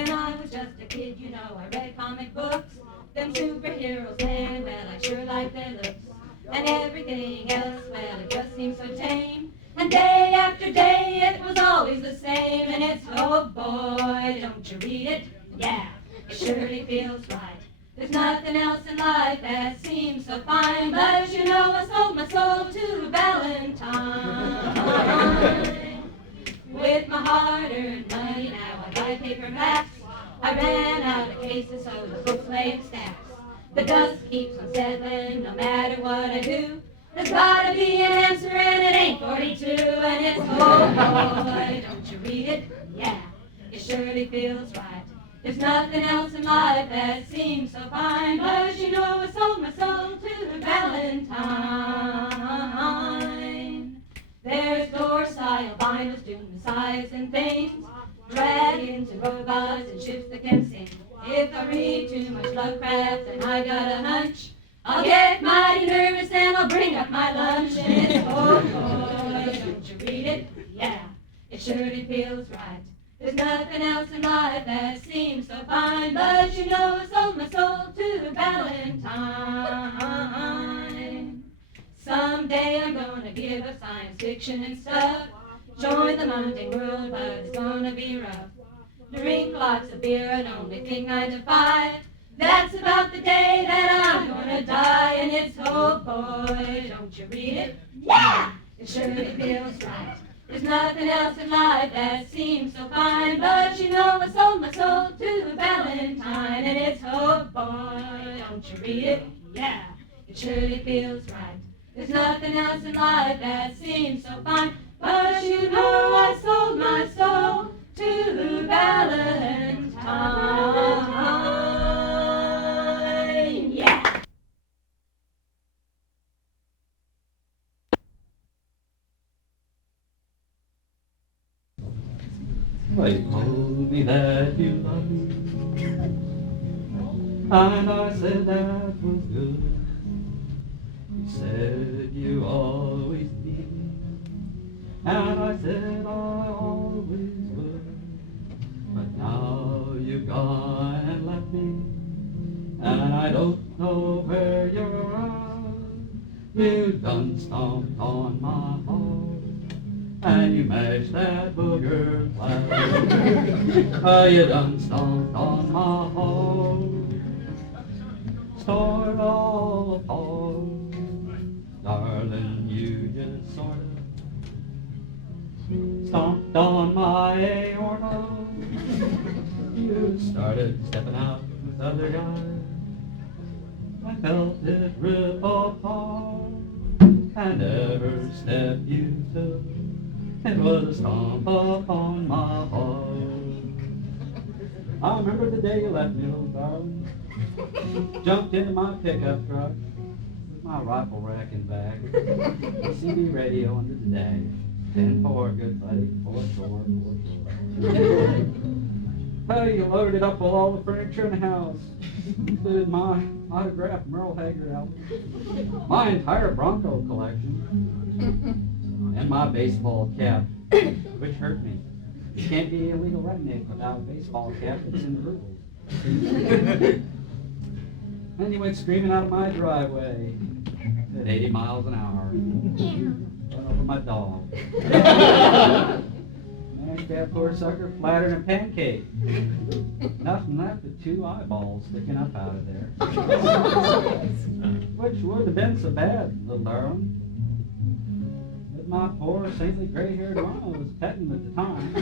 When I was just a kid, you know, I read comic books. Them superheroes, man, well, I sure like their looks. And everything else, well, it just seemed so tame. And day after day, it was always the same. And it's, oh boy, don't you read it? Yeah, it surely feels right. There's nothing else in life that seems so fine. But you know, I sold my soul to Valentine. With my hard-earned money, now I buy paperbacks. I ran out of cases, so the books lay in stacks. The dust keeps on settling, no matter what I do. There's gotta be an answer, and it ain't 42. And it's, oh boy, don't you read it? Yeah, it surely feels right. There's nothing else in life that seems so fine. But you know, I sold my soul to Valentine. There's Dorsey albinos doing the sighs and things, dragons and robots and ships that can sing. If I read too much Lovecraft and I got a hunch, I'll get mighty nervous and I'll bring up my lunch. And it's, oh boy, don't you read it? Yeah, it surely feels right. There's nothing else in life that seems so fine. But you know, I sold my soul to Valentine. Someday I'm gonna give up science fiction and stuff, join the mundane world, but it's gonna be rough. Drink lots of beer and only think 9 to 5. That's about the day that I'm gonna die. And it's, oh boy, don't you read it? Yeah, it surely feels right. There's nothing else in life that seems so fine. But you know, I sold my soul to Valentine. And it's, oh boy, don't you read it? Yeah, it surely feels right. There's nothing else in life that seems so fine. But you know, I sold my soul to Valentine. Yeah. Well, you told me that you loved me, and I said that was good. You said you always need me, and I said I always would. But now you've gone and left me, and I don't know where you're at. You done stomped on my heart, and you mashed that booger flat. You done stomped on my heart, tore it all apart. Darling, you just sort of stomped on my aorta. You started stepping out with other guys. I felt it rip apart, and every step you took, it was a stomp upon my heart. I remember the day you left me, little darling. Jumped into my pickup truck with my rifle rack and bag, the CD radio under the dash. 10-4, good buddy, 4-4, 4-4. Oh, you loaded it up with all the furniture in the house, included my autographed Merle Haggard album, my entire Bronco collection, and my baseball cap, which hurt me. You can't be a legal redneck without a baseball cap. It's in the rules. Then you went screaming out of my driveway at 80 miles an hour. Run over my dog. Man, that poor sucker flatter than a pancake. Nothing left but 2 eyeballs sticking up out of there. Which would have been so bad, little darling. But my poor saintly gray-haired mama was petting at the time.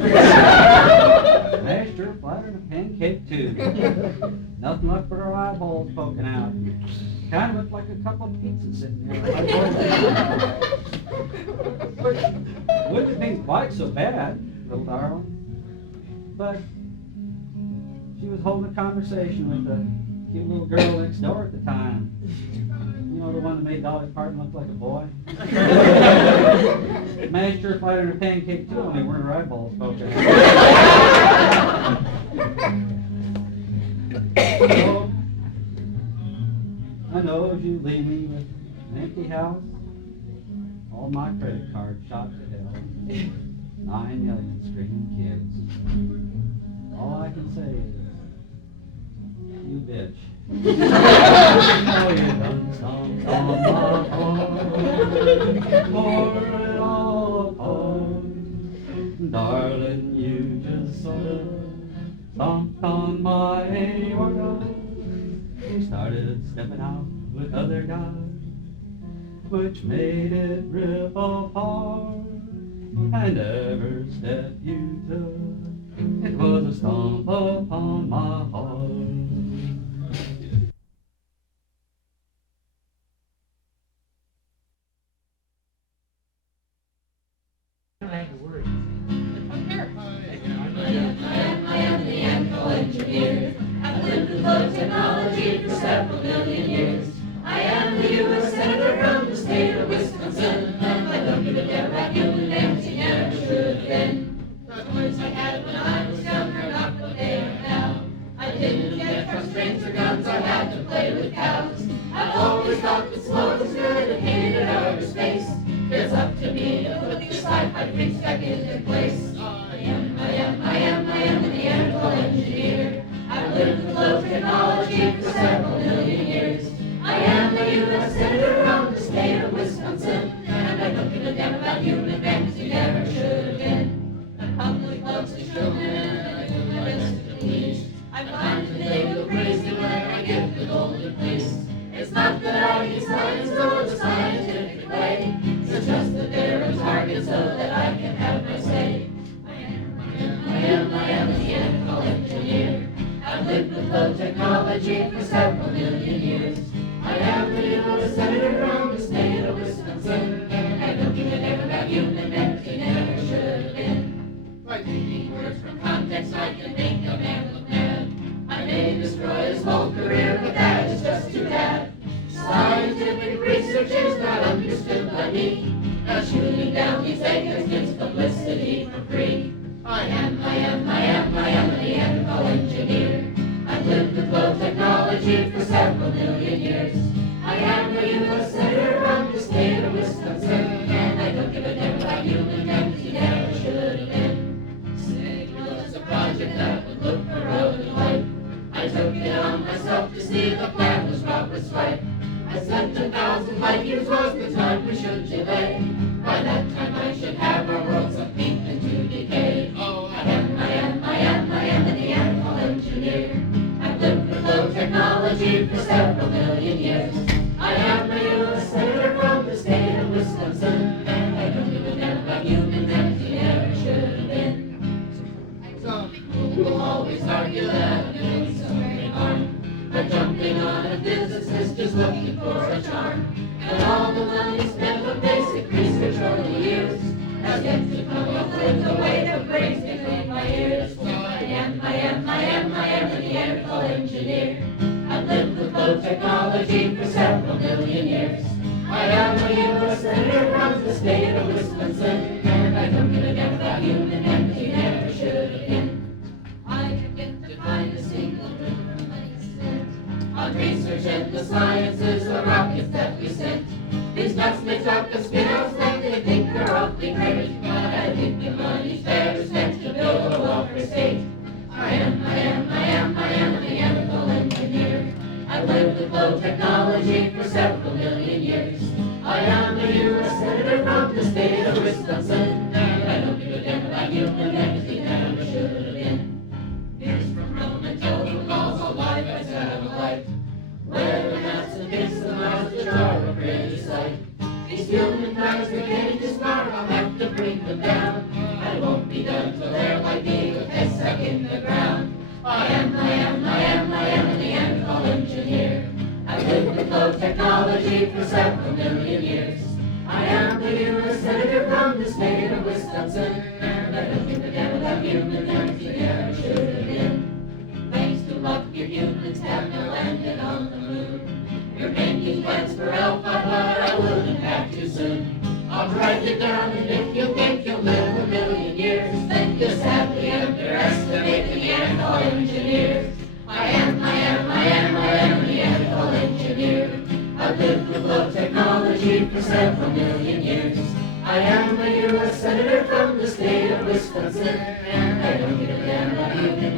Mashed her flatter than a pancake too. Nothing left but her eyeballs poking out. Kind of looked like a couple of pizzas sitting there. Which wouldn't have been quite so bad, little darling. But she was holding a conversation with the cute little girl next door at the time. You know, the one that made Dolly Parton look like a boy? Mashed her flatter than a pancake too, only weren't her eyeballs poking out. So, I know as you leave me with an empty house, all my credit cards shot to hell, 9 million screaming kids. All I can say is, you bitch. Oh, you done stomped on my heart, tore it all apart. Darling, you just sort of stomped on my aorta. You started stepping out with other guys, which made it rip apart. And every step you took, it was a stomp upon my heart. I am the animal engineer. I've lived with low technology for several million years. I am the U.S. Senator from the state of Wisconsin, and I don't give a damn about human names, you never should have been. The toys I had when I was younger, not what they are now. I didn't get frustrations or guns, I had to play with cows. I've always thought that smoke was good and hated outer space. It's up to me to put these sci-fi freaks back in their place. I am the animal engineer. I've lived with low technology for several million years. I am the U.S. Senator from the state of Wisconsin, and I don't give a damn about human beings, you never should have been. The public loves the showman, and I do my best to please. I find that they go crazy when I give the golden fleece. It's not that I use science or the scientific way, it's just that they're a target so that I can have my say. I am the animal engineer. I've lived with low technology for several million years. I am the U.S. Senator from the state of Wisconsin, and I don't give a damn about human beings, you never should have been. By taking words from context, I can make a man look mad. I may destroy his whole career, but that is just too bad. Scientific research is not understood by me. Now shooting down these agents gets publicity for free. I am the animal engineer. I've lived with low technology for several million years. I am the U.S. Senator from the state of Wisconsin, and I don't give a damn about human beings, you never should have been. Sig was a project that would look for road and life. I took it on myself to see the plan was Robert's right. I said 10,000 light years was the time we should delay. By that time I should have our world sunk deep into decay. I am the animal engineer. I've lived with low technology for several million years. I am the U.S. Senator from the state of Wisconsin, and I don't give a damn about human beings, you never should have been. Some people will always argue that I'm doing some great harm, but jumping on a physicist just looking for a charm. And all the money spent on basic research over the years has yet to come up with a way that brings between my ears. I am the animal engineer. I've lived with low technology for several million years. I am the U.S. Senator from the state of Wisconsin, and I don't give a damn about human beings, you never should have been. I have yet to find a single different money spent on research and the sciences, the rockets that we sent. These nuts may talk the spin-offs that they think are awfully great, but I think the money's better spent to build a welfare state. I am the animal engineer. I've lived with low technology for several million years. I am the U.S. Senator from the state of Wisconsin, and I don't give a damn about human beings, you never should have been. Here's from Rome until the calls all life by satellite. Where the maps and bits of Mars which are a pretty sight. These human cars are getting too smart, I'll have to bring them down. I won't be done till they're like me with head stuck in the ground. I am the animal engineer. I've lived with low technology for several million years. I am the U.S. Senator from the state of Wisconsin, and I don't give a damn about human beings, you never should have been. Thanks to luck, your humans have no landed on the moon. You're making plans for Alpha, but I wouldn't have too soon. I'll drive you down, and if you think you'll live a million years, then you sadly underestimate the animal engineer. I am the animal engineer. I've lived with low technology for several million years. I am the U.S. Senator from the state of Wisconsin, and I don't give a damn about human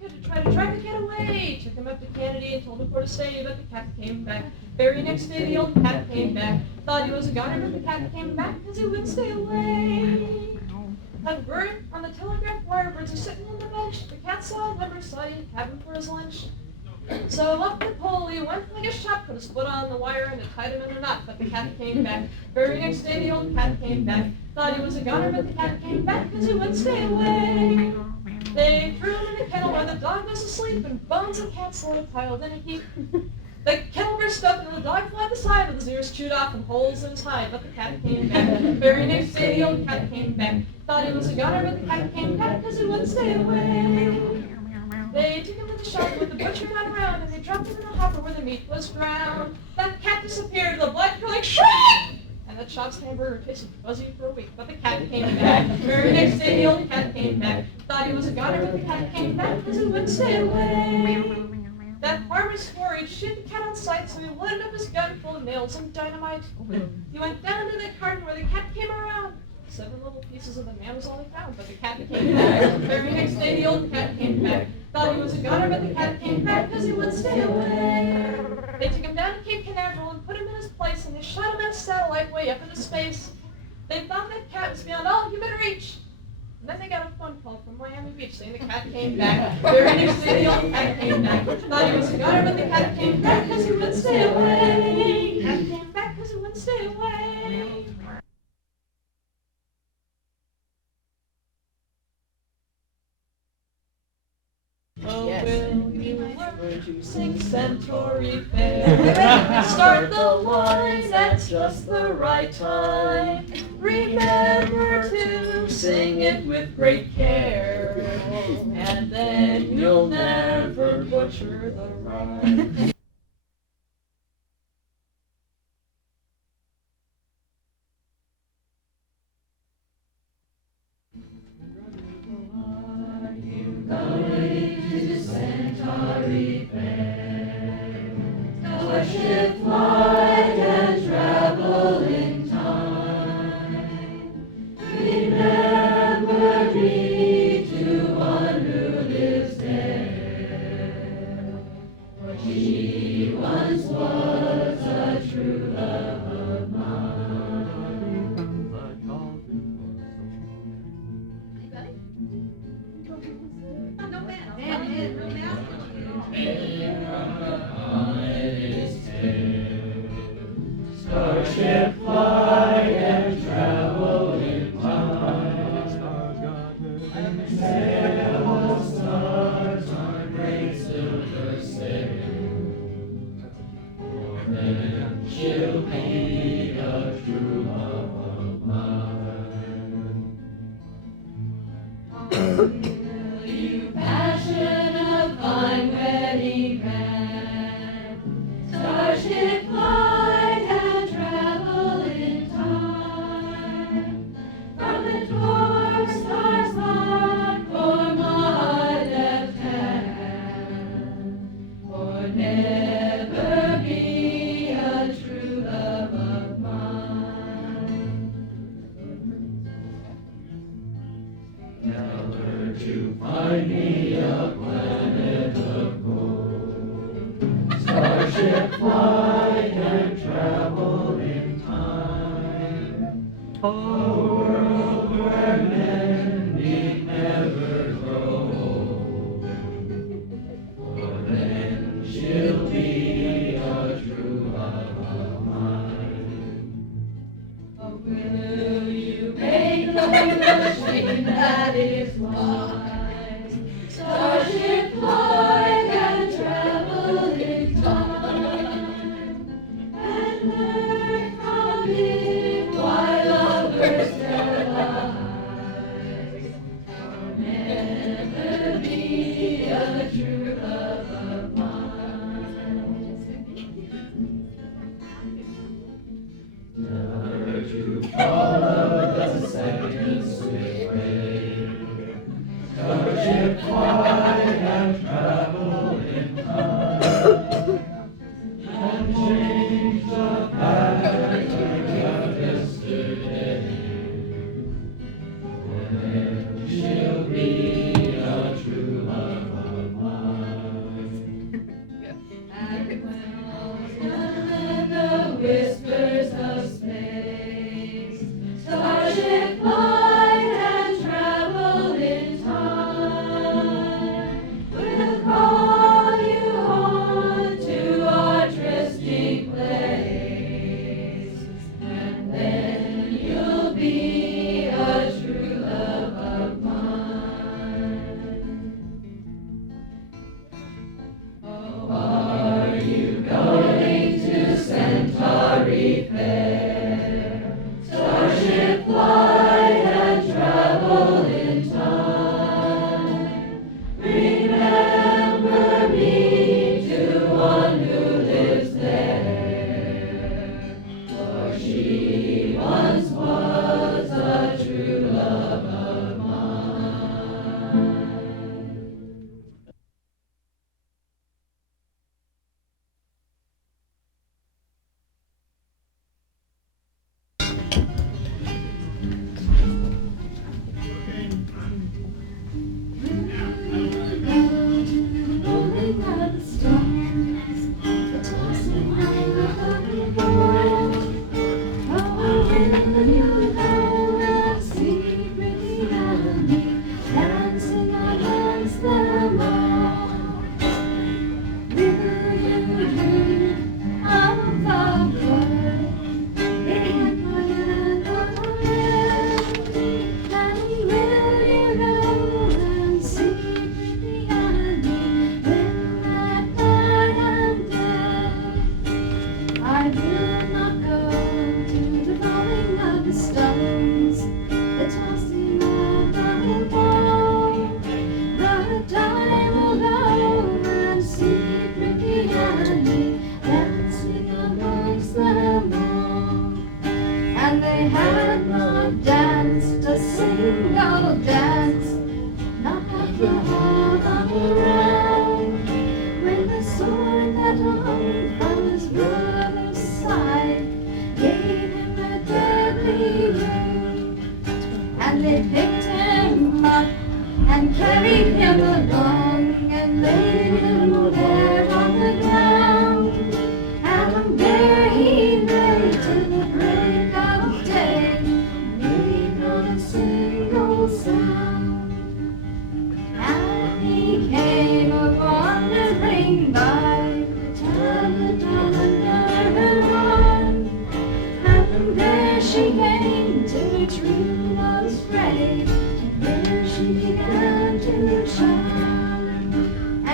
could try to get away. Took him up to Kennedy and told him where to stay, but the cat came back. Very next day the old cat came back. Thought he was a goner, but the cat came back because he wouldn't stay away. A bird on the telegraph wire, birds are sitting on the bench. The cat saw a number, saw he had him for his lunch. So up the pole he went like a shot, put his foot on the wire and it tied him in a knot, but the cat came back. Very next day the old cat came back. Thought he was a goner, but the cat came back because he wouldn't stay away. They threw him in the kennel where the dog was asleep, and bones and cats lay piled in a heap. The kennel burst open and the dog flew beside with his ears chewed off and holes in his hide, but the cat came back. Very next day the old cat came back. Thought he was a goner, but the cat came back because he wouldn't stay away. They took him to the shop with the butcher got around, and they dropped him in a hopper where the meat was ground. That cat disappeared, the blood like shriek! And that shop's hamburger tasted fuzzy for a week, but the cat came back. Very next day the old cat came back. Thought he was a goner, but the cat came back because he wouldn't stay away. That farmer swore he'd shoot the cat on sight, so he loaded up his gun full of nails and dynamite. He went down into the garden where the cat came around. 7 little pieces of the man was all he found, but the cat came back. Very next day the old cat came back. Thought he was a goner, but the cat came back because he wouldn't stay away. They took him down to Cape Canaveral and put him in his place, and they shot him at a satellite way up into space. They thought that cat was beyond all human reach. And then they got a phone call from Miami Beach saying the cat came back. Very next day the old cat came back. Thought he was a goner, but the cat came back because he wouldn't stay away. Cat came back because he wouldn't stay away. Oh, yes. Will you learn to sing Centauri Fair? Start the lines at just the right time. Remember to sing it with great care, and then you'll never butcher the rhyme. Centauri Fair, starship flight and travel in time. Remember me to one who lives there, for she once was a true love of mine. Starship fly and travel in time. Sail the stars on great silver sail. For then she'll be a true love of mine. Will you passion a fine wedding band? Starship flight and travel in time. From the dark stars mark for my left hand. For never be a true love of mine. Tell her to find me a planet of gold. Starship flight and travel in time. A world where men need never grow old. For then she'll be a true love of mine. Oh, will you make the machine that is wise? Starship flight and travel in time, and learn from it why lovers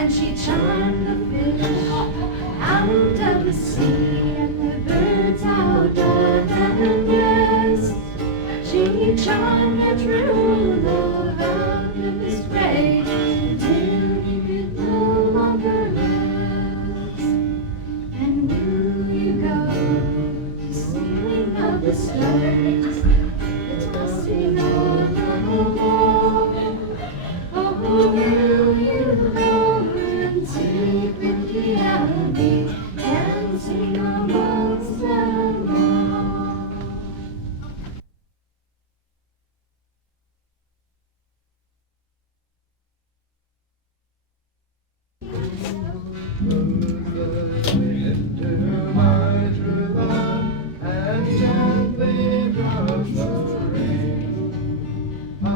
and she charmed the fish out of the sea, and the birds outdoor and rest. She charmed the true love out of his grave until he could no longer rest. And will you go to sailing of the stars? It must be no more. Oh, will you go and take with the Evelyn and sing amongst them all? Into my true love and gently drops the rain. I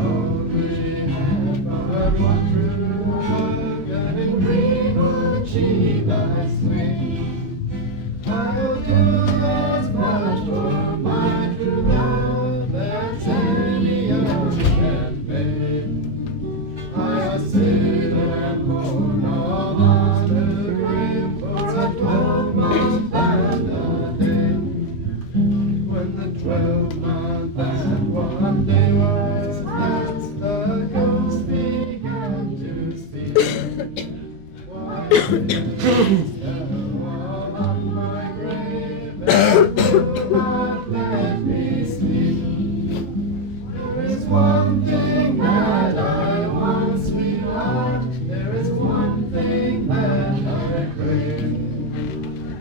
only have but one true love, and in greenwood she lies slain. I'll do as much for my true love as any other can pay. I'll sit and mourn all on the grave for a 12-month and a day. When the 12-month and one day was past, the ghost began to speak. Why did you all on my grave and will not let me sleep? There is one thing that I want, sweetheart. There is one thing that I crave,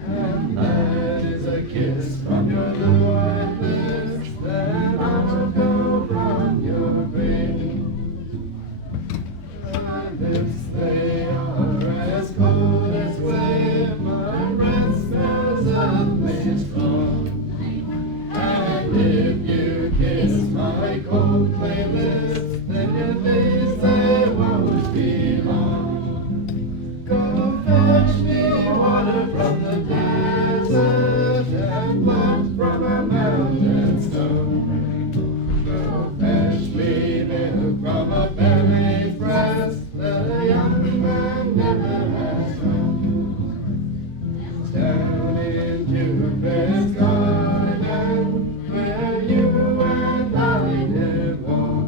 and that is a kiss from your little white lips that I will go from your grave. My lips, they are as cold as clay. My breath smells of late strong. And if you kiss my cold clay lips, then your days they won't be long. Go fetch me water from the desert and blood from a mountain stone. Go fetch me milk from a berry breast that a young man never has known. Down into Bed's garden, where you and I live warm.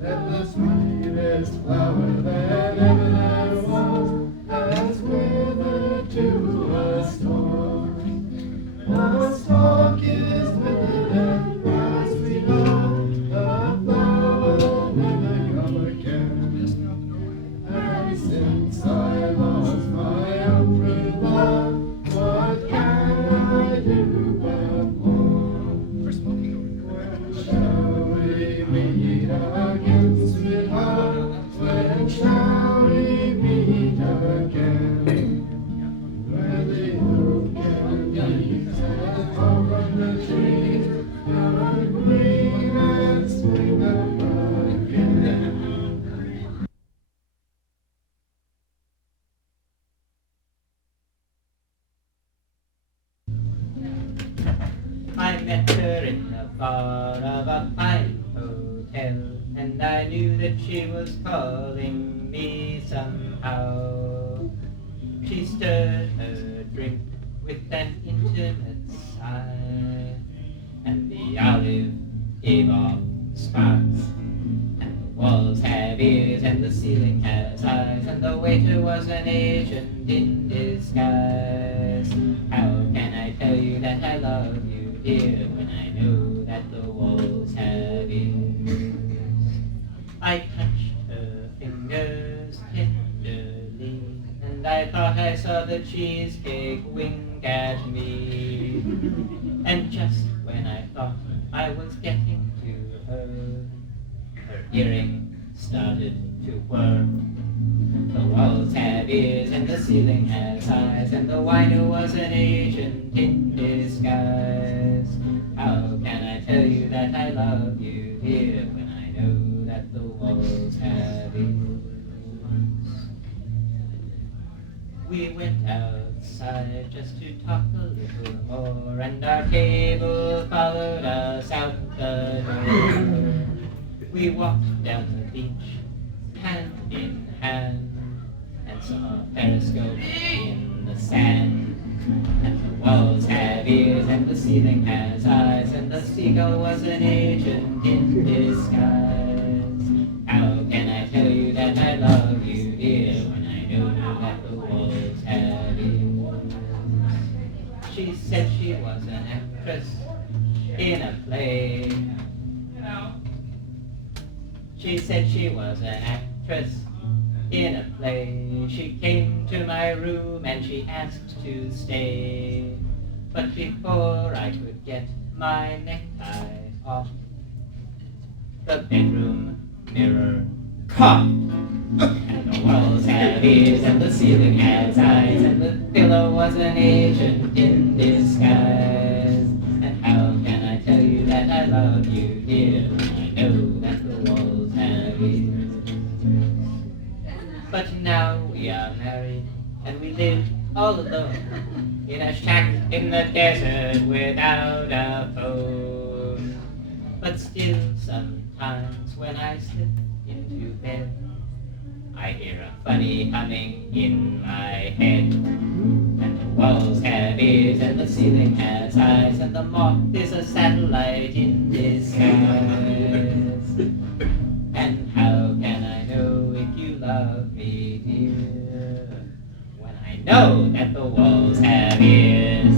Let the sweetest flower that ever there was has withered to a storm. The stalk is withered and grass sweetheart, the flower will never come again. And since I lost my own true love, what can I do but mourn? When shall we meet again, sweetheart? When shall we meet again? Where the oak and leaves that fall from the trees are green and spring up again. I met her in the bar of a fine hotel, and I knew that she was calling me somehow. She stirred her drink with an intimate sigh, and the olive gave off sparks, and the walls have ears and the ceiling has eyes, and the waiter was an agent in disguise. How can I tell you that I love you, dear, when I know that the walls have ears? I touched her fingers tenderly, and I thought I saw the cheesecake wink at me. And just when I thought I was getting to her, her earring started to whir. The walls have ears and the ceiling has eyes, and the winer was an agent in disguise. How can I tell you that I love you, dear, when I know that the walls have ears? We went outside just to talk a little more, and our table followed us out the door. We walked down the beach, hand in hand, It's a periscope in the sand, and the walls have ears, and the ceiling has eyes, and the seagull was an agent in disguise. How can I tell you that I love you, dear, when I know that the walls have ears? She said she was an actress in a play. She said she was an actress in a play. She came to my room and she asked to stay. But before I could get my necktie off, the bedroom mirror coughed. And the walls have ears and the ceiling has eyes, and the pillow was an agent in disguise. And how can I tell you that I love you, dear, when I know that the walls have ears? But now we are married, and we live all alone in a shack in the desert without a phone. But still sometimes when I slip into bed, I hear a funny humming in my head. And the walls have ears and the ceiling has eyes, and the moth is a satellite in disguise. And how can I know if you love me, dear, when I know that the walls have ears?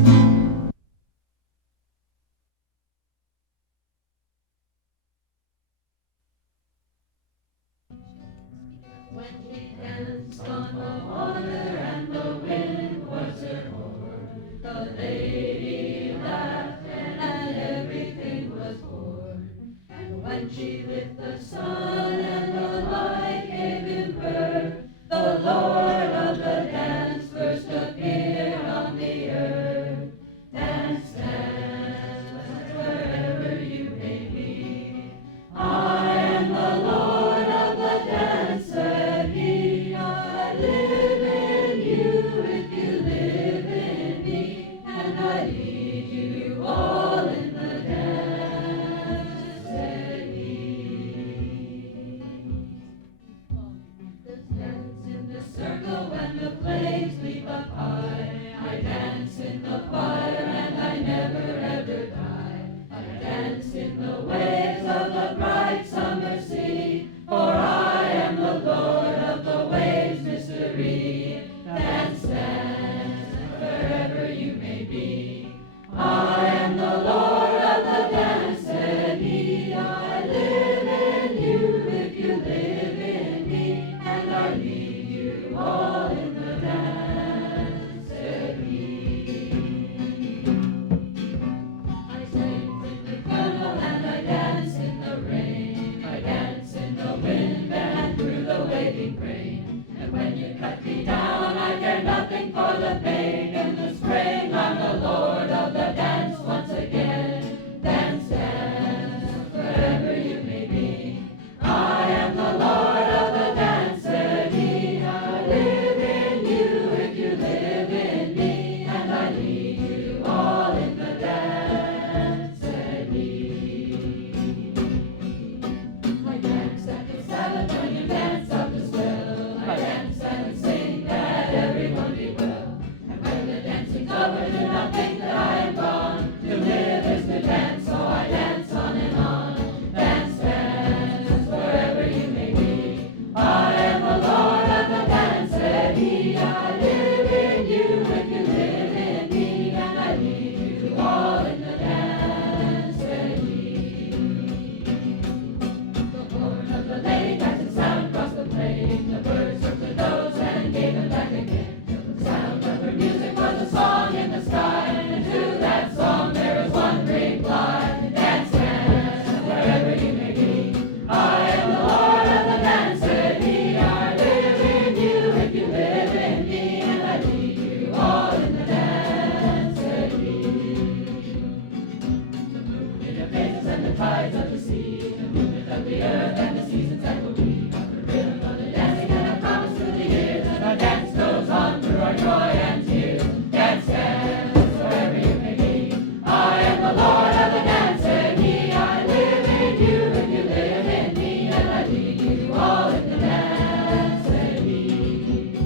When she danced on the water and the wind was her oar, the lady laughed and everything was born. And when she lit the sun and the light gave him birth, the Lord of the dance first appeared on the earth. Dance, dance, wherever you may be. I am the Lord of the dance, said he. I live in you if you live in me, and I lead you all in the dance, said he. Dance in the circle when the flames leap up high. I dance in the fire and I never ever die. I dance in the waves of the bright summer sea, for I am the Lord of the waves' mystery. Dance, dance, wherever you may be. I am the Lord of the dance, said he. I live in you if you live in me, and I lead you all in the dance, said he. I sing in the funnel and I dance in the rain. I dance in the wind and through the waving rain. And when you cut me down, I care nothing for the pain. In the spring, I'm the Lord of the dance once again. Dance, dance, wherever you may be. I am the Lord of the dance, said he. I live in you if you live in me, and I lead you all in the dance, said he. I dance at the Sabbath when you dance up the swell. I dance and sing that everyone be well. And when the dancing's over, do not think that I am gone. To live is to dance, so I dance on and on. Dance, dance, wherever you may be. I am the Lord of the dance, said he. I live in you if you live in me, and I lead you all in the dance, said he. The horn of the lady cast its sound across the plain. The birds took the notes and gave it back again. Till the sound of her music was a song in the sky, and to that song there is one reply. Dance, dance, wherever you may be. I am the Lord of the dance, said he. I live in you if you live in me, and I lead you all in the dance, said he. The moon in your faces and the tides of the sea, the movement of the earth and the seasons that will be. Of the rhythm of the dancing and I promise through the years, and our dance goes on through our joy and tears. Dance, dance, wherever you may be. I am the Lord of the dance, said he. I live in you if you live in me, and I lead you all in the dance, said he.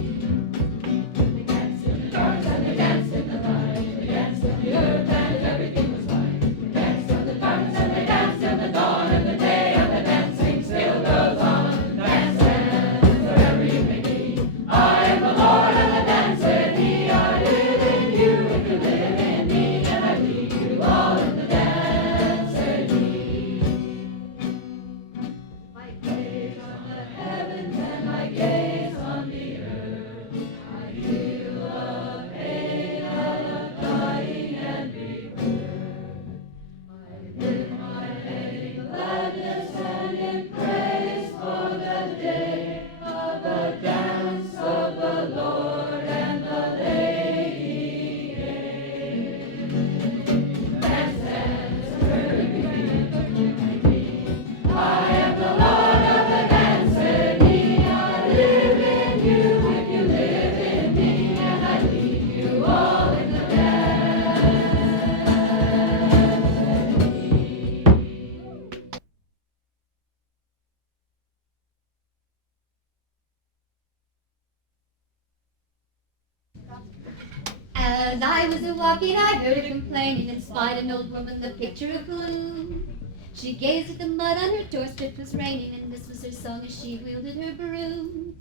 As I was a-walking, I heard her complaining and spied an old woman, the picture of gloom. She gazed at the mud on her doorstep, 'twas raining, and this was her song as she wielded her broom.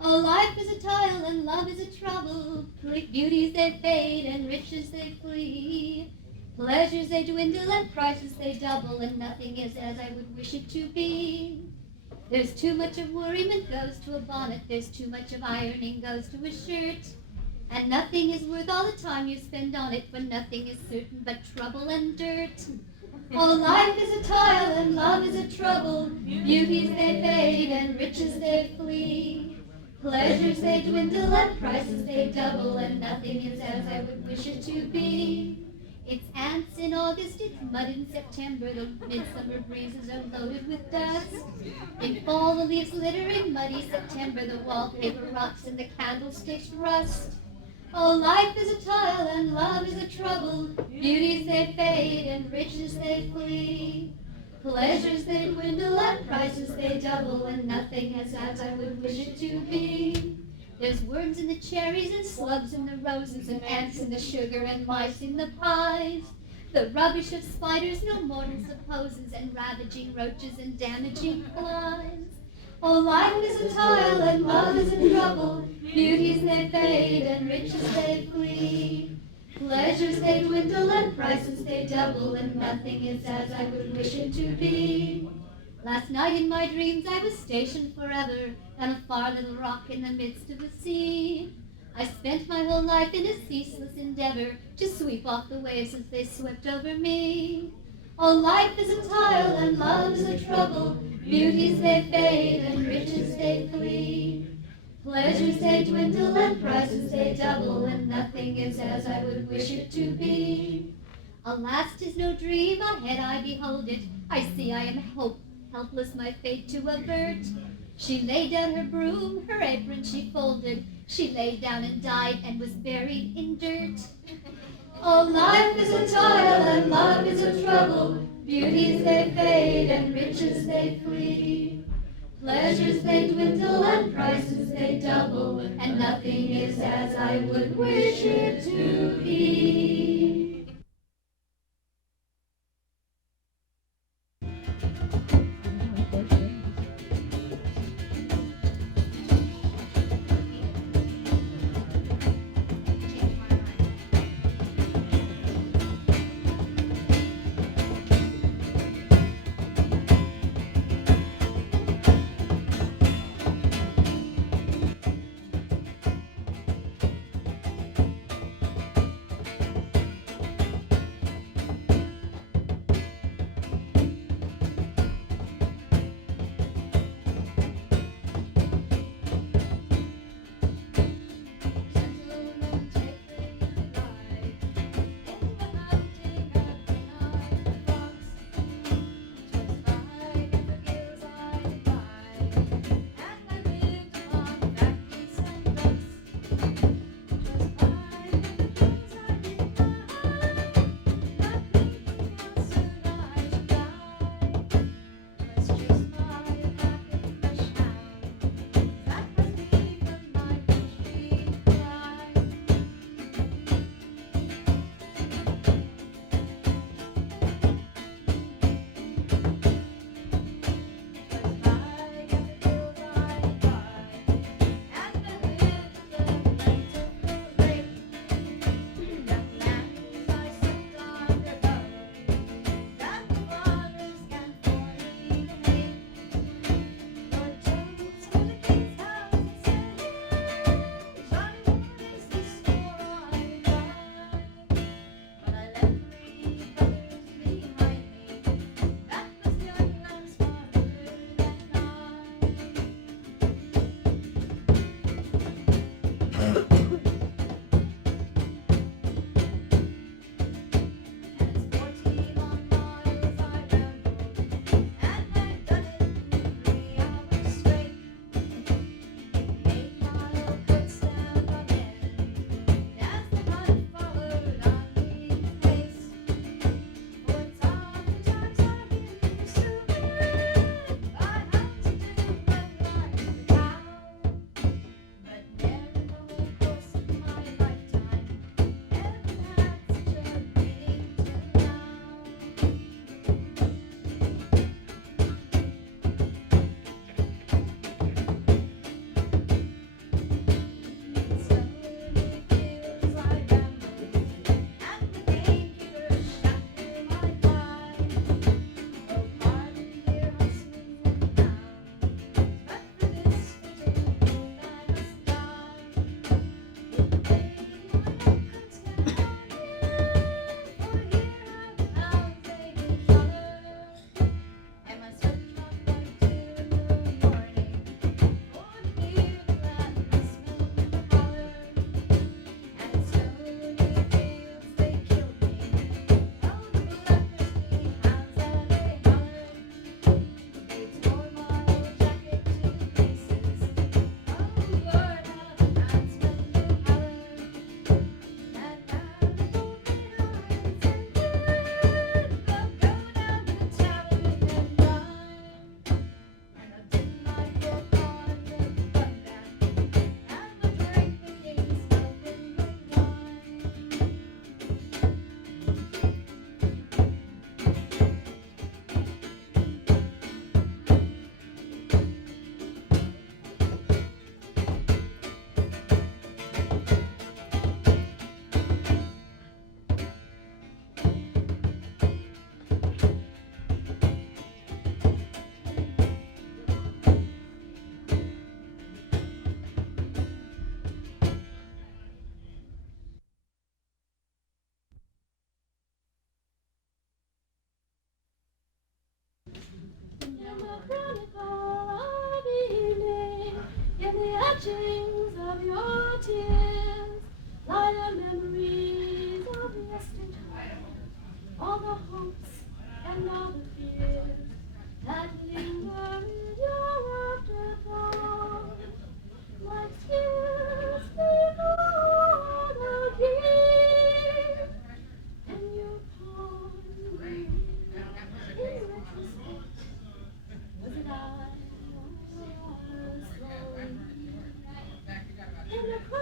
Oh, life is a toil and love is a trouble. Beauties they fade and riches they flee. Pleasures they dwindle and prices they double, and nothing is as I would wish it to be. There's too much of worriment goes to a bonnet, there's too much of ironing goes to a shirt. And nothing is worth all the time you spend on it, for nothing is certain but trouble and dirt. Oh, life is a toil and love is a trouble. Beauties they fade and riches they flee. Pleasures they dwindle and prices they double, and nothing is as I would wish it to be. It's ants in August, it's mud in September, the midsummer breezes are loaded with dust. In fall the leaves litter, in muddy September the wallpaper rots and the candlesticks rust. Oh, life is a toil and love is a trouble. Beauties they fade and riches they flee. Pleasures they dwindle and prices they double, and nothing is as I would wish it to be. There's worms in the cherries and slugs in the roses, and ants in the sugar and mice in the pies. The rubbish of spiders no mortal supposes, and ravaging roaches and damaging flies. Oh, life is a toil and love is a trouble. Beauties they fade and riches they flee. Pleasures they dwindle and prices they double, and nothing is as I would wish it to be. Last night in my dreams I was stationed forever on a far little rock in the midst of the sea. I spent my whole life in a ceaseless endeavor to sweep off the waves as they swept over me. Oh, life is a toil and love is a trouble. Beauties they fade and riches they flee. Pleasures they dwindle and prices they double, and nothing is as I would wish it to be. Alas, 'tis no dream, ahead I behold it. I see I am helpless my fate to avert. She laid down her broom, her apron she folded. She lay down and died and was buried in dirt. Oh, life is a toil and love is a trouble. Beauties they fade and riches they flee. Pleasures they dwindle and prices they double, and nothing is as I would wish it to be.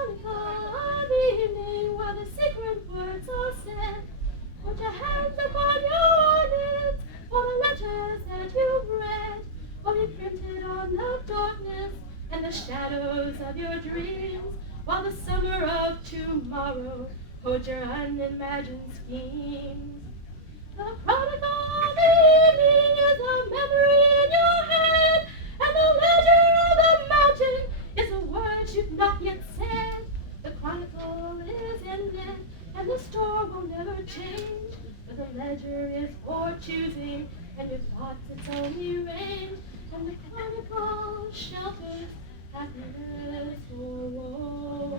chronicle of the evening while the secret words are said. Put your hands upon your eyelids, for the letters that you've read will be printed on the darkness and the shadows of your dreams, while the summer of tomorrow holds your unimagined schemes. The chronicle of the evening is a memory in your head, and the ledger of the mountain is the words you've not yet said. The chronicle is ended, and the store will never change, but the ledger is for choosing, and your thoughts its only range, and the chronicle shelters happiness or woe.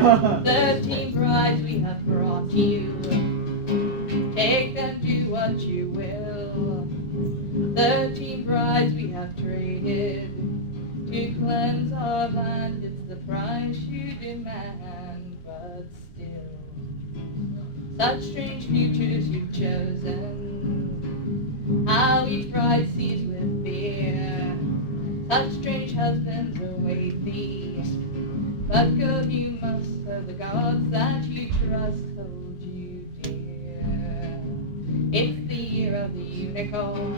13 brides we have brought you. Take them, do what you will. 13 brides we have traded to cleanse our land. It's the price you demand, but still, such strange futures you've chosen. How each bride sees with fear. Such strange husbands await thee. But girl, you must, for the gods that you trust hold you dear. It's the year of the unicorn.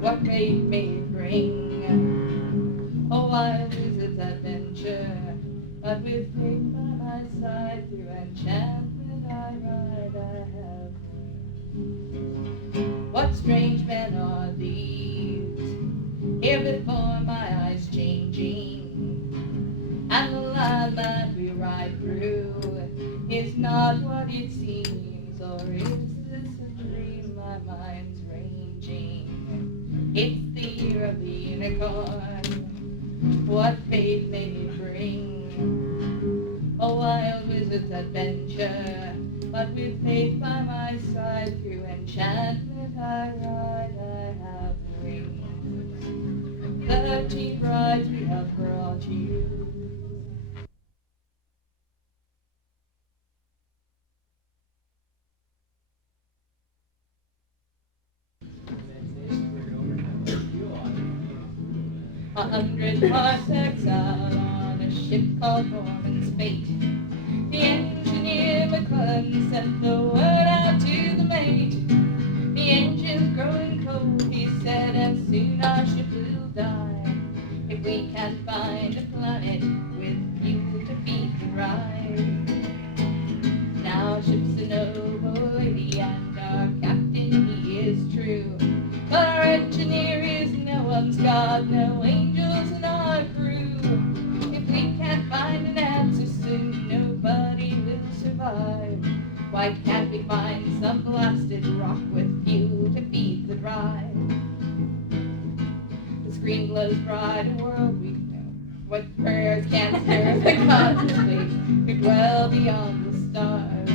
What fate may it bring? A wild wizard's adventure. But with fate by my side, through enchantment I ride, I have learned. What strange men are these? Here before my eyes changing. And the land that we ride through is not what it seems, or is this a dream my mind's ranging? It's the year of the unicorn. What fate may it bring? A wild wizard's adventure, but with fate by my side, through enchantment I ride, I have wings. 13 brides we have brought you. A 100 parsecs out on a ship called Norman's Fate. The engineer McClellan sent the word out to the mate. The engine's growing cold, he said, and soon our ship will die. If we can't find a planet with fuel to feed the ride. Now ship's a noble lady and our captain he is true. But our engineer is no one's god, no angels in our crew. If we can't find an answer soon, nobody will survive. Why can't we find some blasted rock with fuel to feed the drive? The screen glows bright and world we know. What prayers can't stir the gods of fate who dwell beyond the stars?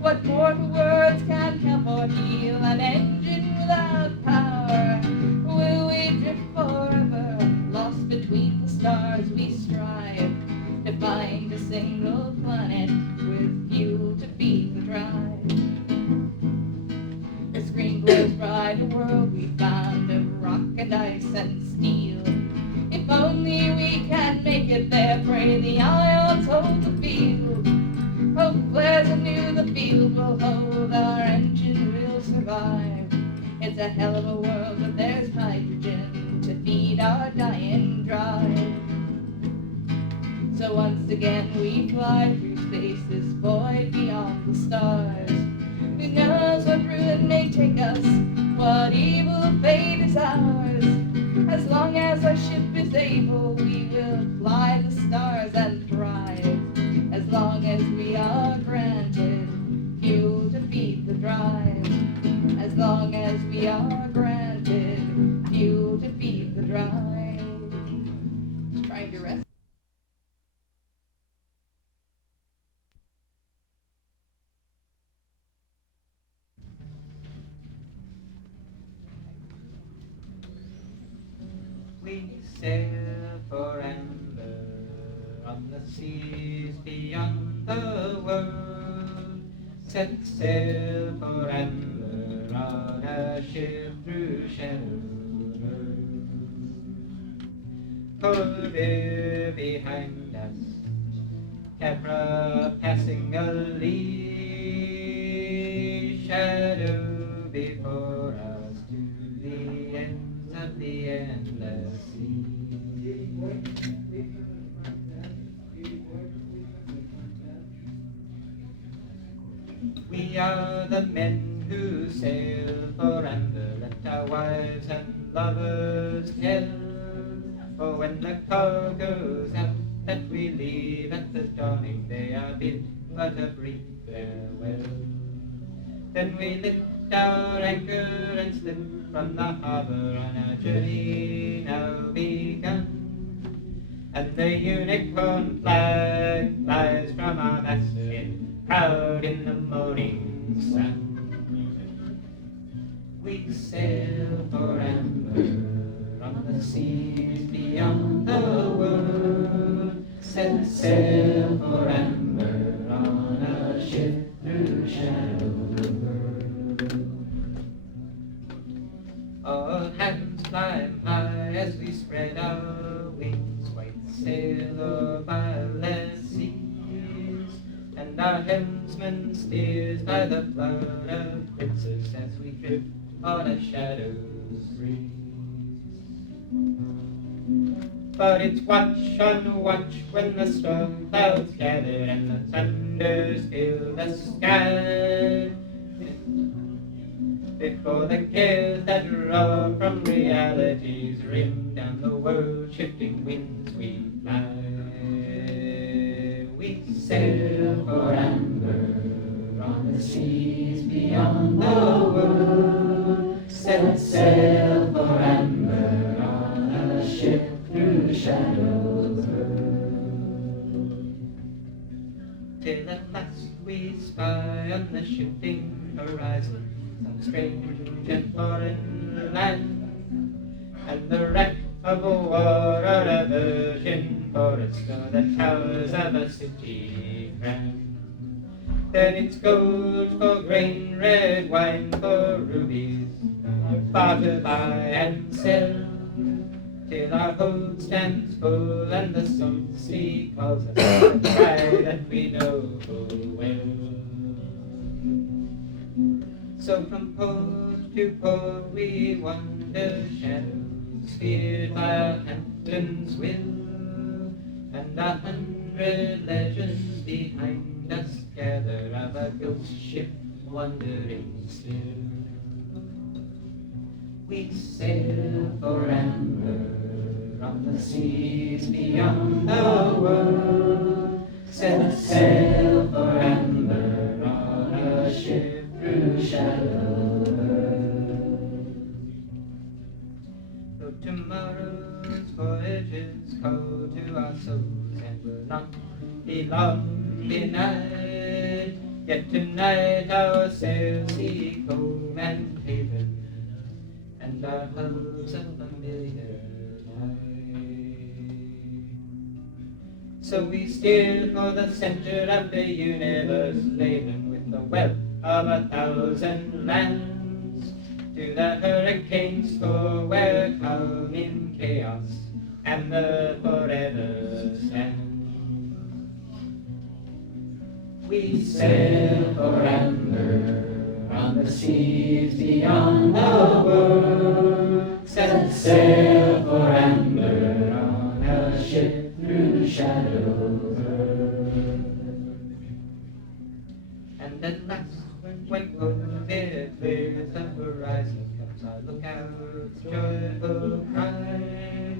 What mortal words can help or heal an engine without power? Will we drift forever, lost between the stars we strive to find a single planet with fuel to feed the drive? The screen glows bright, a world we found of rock and ice and steel. If only we can make it there, pray the ions hold the field. Hope flares anew, the field will hold, our engine will survive. It's a hell of a world, but there's hydrogen to feed our dying drive. So once again we fly through space, this void beyond the stars. Who knows what ruin may take us, what evil fate is ours. As long as our ship is able, we will fly the stars and thrive. As long as we are granted fuel to feed the drive. As long as we are granted fuel to feed the drive. Just trying to rest. We sail for amber on the seas beyond the world. Set sail for amber on a ship through shallow earth. Colder behind us, Capra passing a lee, shadow before us to the ends of the endless sea. We are the men who sail for amber, let our wives and lovers tell. For when the call goes out that we leave at the dawning, they are bid but a brief farewell. Then we lift our anchor and slip from the harbor on our journey now begun. And the unicorn flag flies proud in the morning sun. We sail for amber on the seas beyond the world. Set sail for amber on a ship through shadows. All hands climb high as we spread our wings, white sail o'er violet seas, and our helmsman steers by the flood of princes as we drift on a shadow's breeze. But it's watch on watch when the storm clouds gather and the thunders fill the sky, before the cares that roar from realities ring down the world-shifting winds we fly. We sail for amber on the seas beyond the world. Set sail for amber on a ship through shadows till at last we spy on the shifting horizon some strange and foreign land, and the wreck of a war or a virgin forest or the towers of a city grand. Then it's gold for grain, red wine for rubies, barter, buy and sell, till our hold stands full and the salt sea calls us a cry that we know full well. So from port to port we wander, shadows feared by our captain's will, and 100 legends behind us gather of a ghost ship wandering still. We sail for amber on the seas beyond the world. Set sail for amber on a ship through shadows. Though tomorrow's voyages call to our souls and will not be long denied, yet tonight our sails seek home and haven, and our hulls a familiar light. So we steer for the center of the universe, laden with the wealth of 1,000 lands, to the hurricane's core where calm in chaos and the forever stand. We sail for amber on the seas beyond the world. Set sail for amber on a ship through shadows. And at last, when COVID clears the horizon, comes our lookout's joyful cry,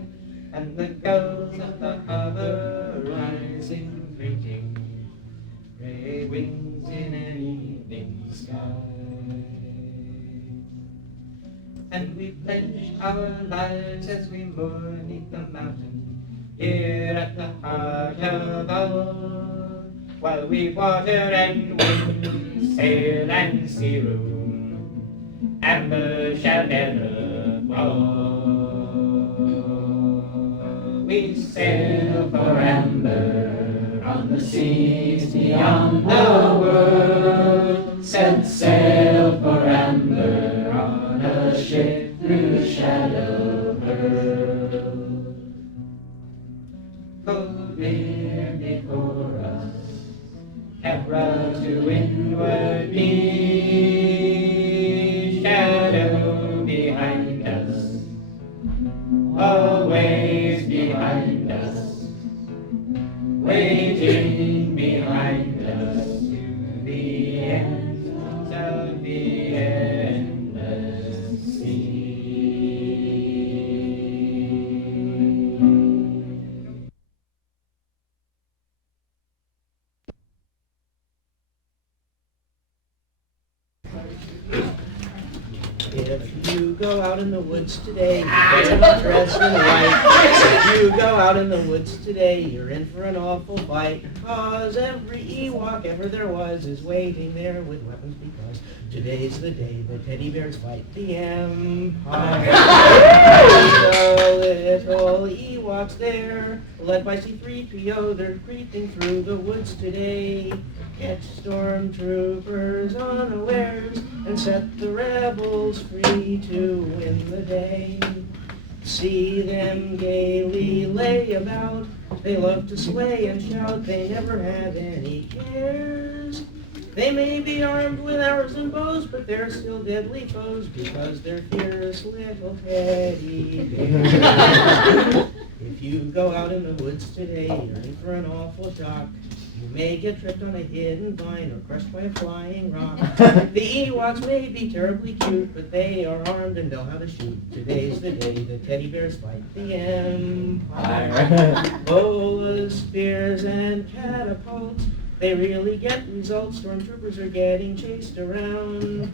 and the gulls of the harbor rise in greeting, gray wings in an evening sky. And we pledge our lives as we moor 'neath the mountain, here at the heart of all, while we water and wind, sail and sea room, amber shall never fall. We sail for amber on the seas beyond the world. Set sail for amber on a ship through shadow hurled. Cold wind before us, caprose to windward be, shadow behind us, always behind us, waiting behind us to the ends of the endless sea. If you go out in the woods today, you better not dress in white. If you go out in the woods today, you're in for an awful fight. 'Cause every Ewok ever there was is waiting there with weapons, because today's the day the teddy bears fight the Empire. The little Ewoks there, led by C-3PO, they're creeping through the woods today. Catch stormtroopers unawares and set the rebels free to win the day. See them gaily lay about, they love to sway and shout, they never have any cares. They may be armed with arrows and bows, but they're still deadly foes, because they're fierce little teddy bears. If you go out in the woods today, you're in for an awful shock. You may get tripped on a hidden vine or crushed by a flying rock. The Ewoks may be terribly cute, but they are armed and know how to shoot. Today's the day the teddy bears fight the Empire. Bolas, spears, and catapults, they really get results. Stormtroopers are getting chased around.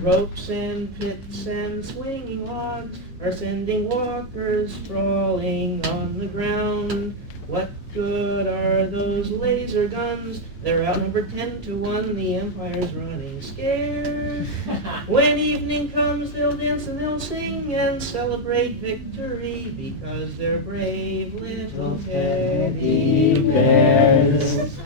Ropes and pits and swinging logs are sending walkers sprawling on the ground. What good are those laser guns? They're outnumbered 10-1, the Empire's running scared. When evening comes, they'll dance and they'll sing and celebrate victory, because they're brave little teddy bears.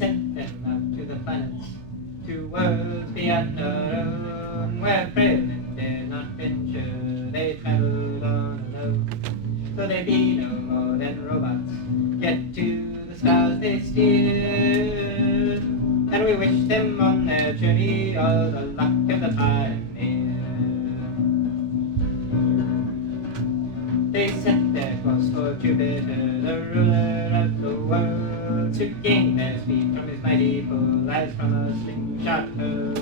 sent them out to the planets, to worlds beyond our own, where men dare not venture. They traveled on alone, so they be no more than robots, yet to the stars they steer. And we wish them on their journey all the luck of the pioneer. They set their course for Jupiter, the ruler of the world, to gain their speed from his mighty pull, as from a slingshot hurl.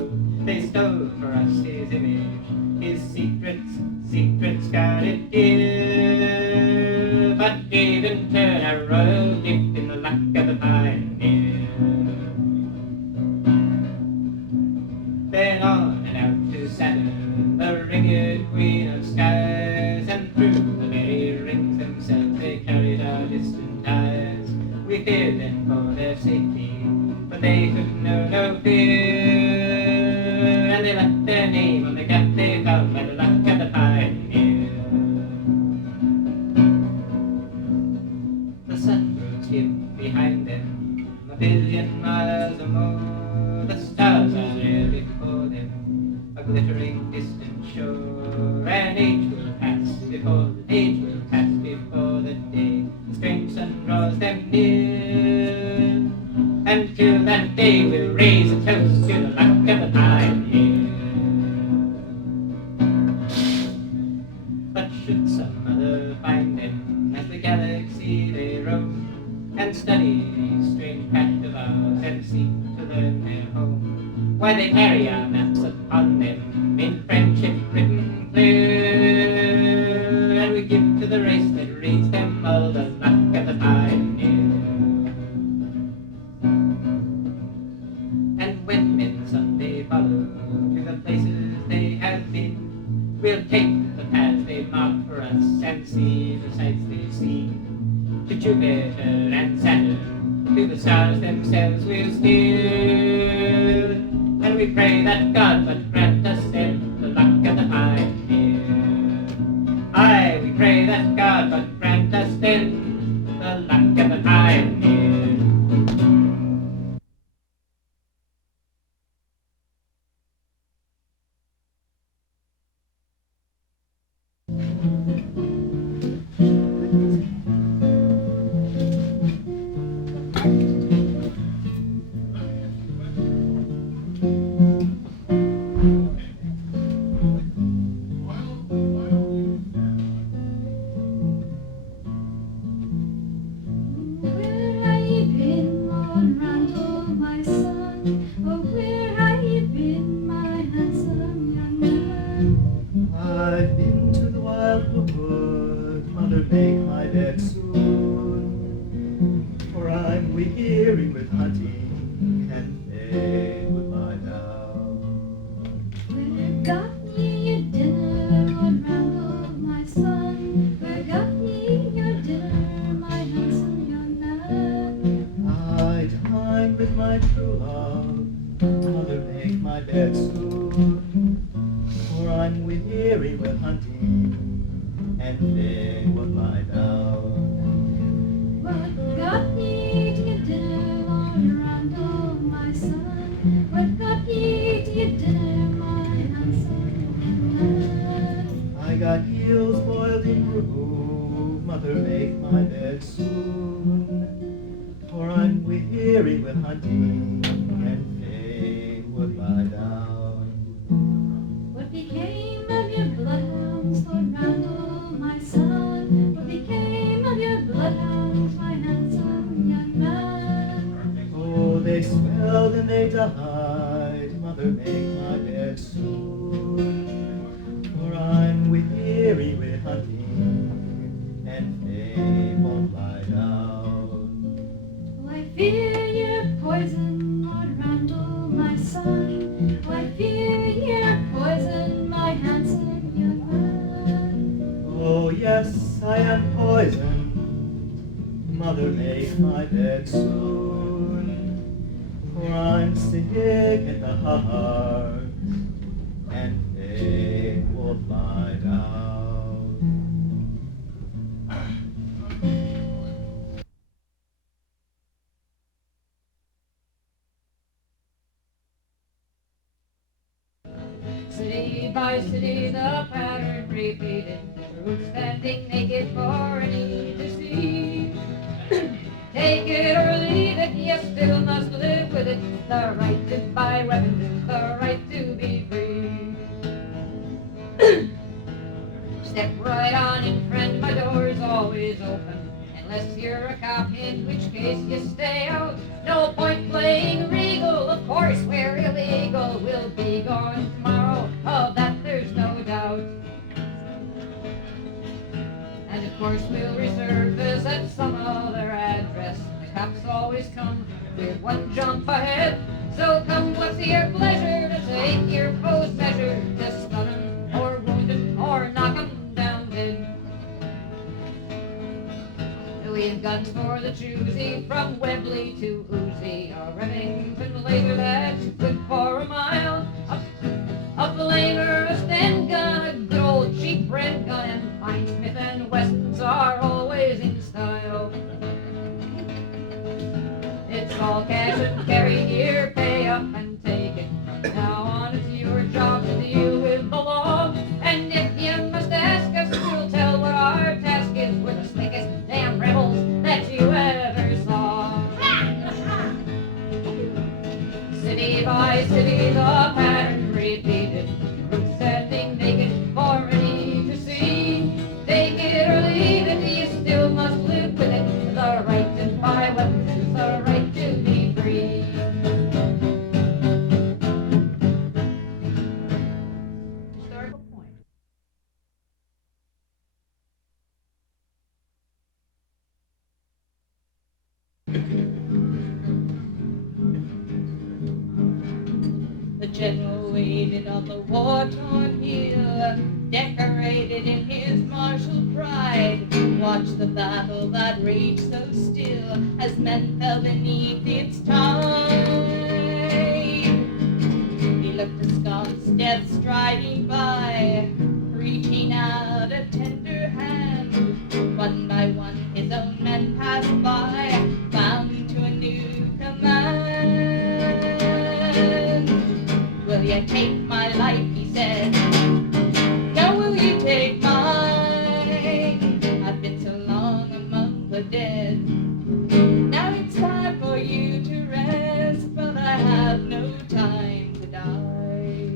They stole for us his image, his secrets guarded dear, but Evelyn Turner, royal gift in the luck of the pioneer. Then on and out to Saturn, the ringed queen of skies, and through the very rings themselves they carried our distant eyes. We feared them for their safety, but they could know no fear, and they left their name on the gap they found by the luck of the pioneer. The sun grows dim behind them, a billion miles or more. The stars are there before them, a glittering distant shore. An age will pass before the day the strange sun draws them near. And till that day we'll raise a toast to the luck of the pioneer. But should some other find them as the galaxy they roam, and study these strange craft of ours and seek to learn their home, why they carry our maps upon them in friendship written clear, and we give to the race that reads them all the luck of the pioneer. And when men someday follow to the places they have been, we'll take the paths they mark for us and see the sights they've seen. To Jupiter and Saturn, to the stars themselves we'll steer, and we pray that God would grant us then the luck of the pioneer. Aye, we pray that God would grant us then the luck of the pioneer. I've been to the wild wood, mother, make my bed soon, for I'm weary with hunting and fain would lie down. Where got ye your dinner, Lord Randall, my son? Where got ye your dinner, my handsome young man? I dined with my true love, mother, make my bed soon, for I'm weary with hunting and fain would lie down. What got ye to your dinner, Lord Randall, my son? What got ye to your dinner, my handsome young man? I got eels boiled in brew, mother, make my bed soon, for I'm weary with hunting and fain would lie down. What became of your bloodhounds, Lord Randall, my son? What became of your bloodhounds, my handsome young man? Oh, they swelled and they died, mother, make my bed soon, for I'm weary with hunting and fain won't lie down. Oh, I fear your poison, Lord Randall, my son. Oh, I fear your poison, my handsome young man. Oh, yes, I am poisoned, mother, make my bed soon, for I'm sick at the heart and fain won't lie down. City by city the pattern repeated, troops standing naked for any to see. Take it or leave it, yes, still must live with it. The right to buy weapons is the right to be free. Step right on in, friend, my door's always open. Unless you're a cop, in which case you stay out. No point playing regal, of course we're illegal. We'll be gone tomorrow, of that there's no doubt. And of course we'll resurface at some other address. The cops always come with one jump ahead. So come, what's your pleasure to take your foe's measure, to stun him or wound him or knock him down dead. We've guns for the choosy, from Webley to Uzi, a Remington laser that's good for a mile. A flamer, a Sten gun, a good old cheap red gun, and fine Smith and Wessons are always in style. It's all cash and carry gear, pay up and take it. From now on it's your job to deal with the law. And if you must ask us, we'll tell what our task is. We're the slickest damn rebels that you ever saw. City by city the pattern repeated, troops standing naked for any to see. Take it or leave it, you still must live with it. The right to buy weapons is the right to be free. Historical point. The general waited on the war-torn hill, decorated in his martial pride. Watched the battle that raged so still, as men fell beneath its tide. He looked askance, death striding by, reaching out a tender hand. One by one his own men passed by, bound to a new command. Will you take my life, he said. Now will you take mine? I've been so long among the dead. Now it's time for you to rest, but I have no time to die.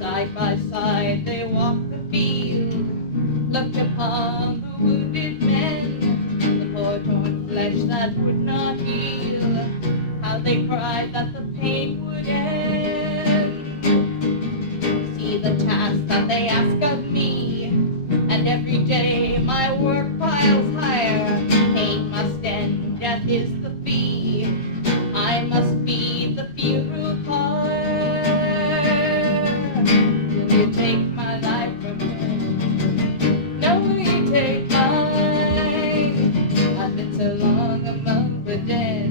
Side by side they walked the field, looked upon the wounded men, the poor torn flesh that would not heal. How they cried that the pain would end. See the task that they ask of me, and every day my work piles higher. Pain must end, death is the fee. I must be the funeral pyre. Will you take my life from me? No, will you take mine? I've been so long among the dead.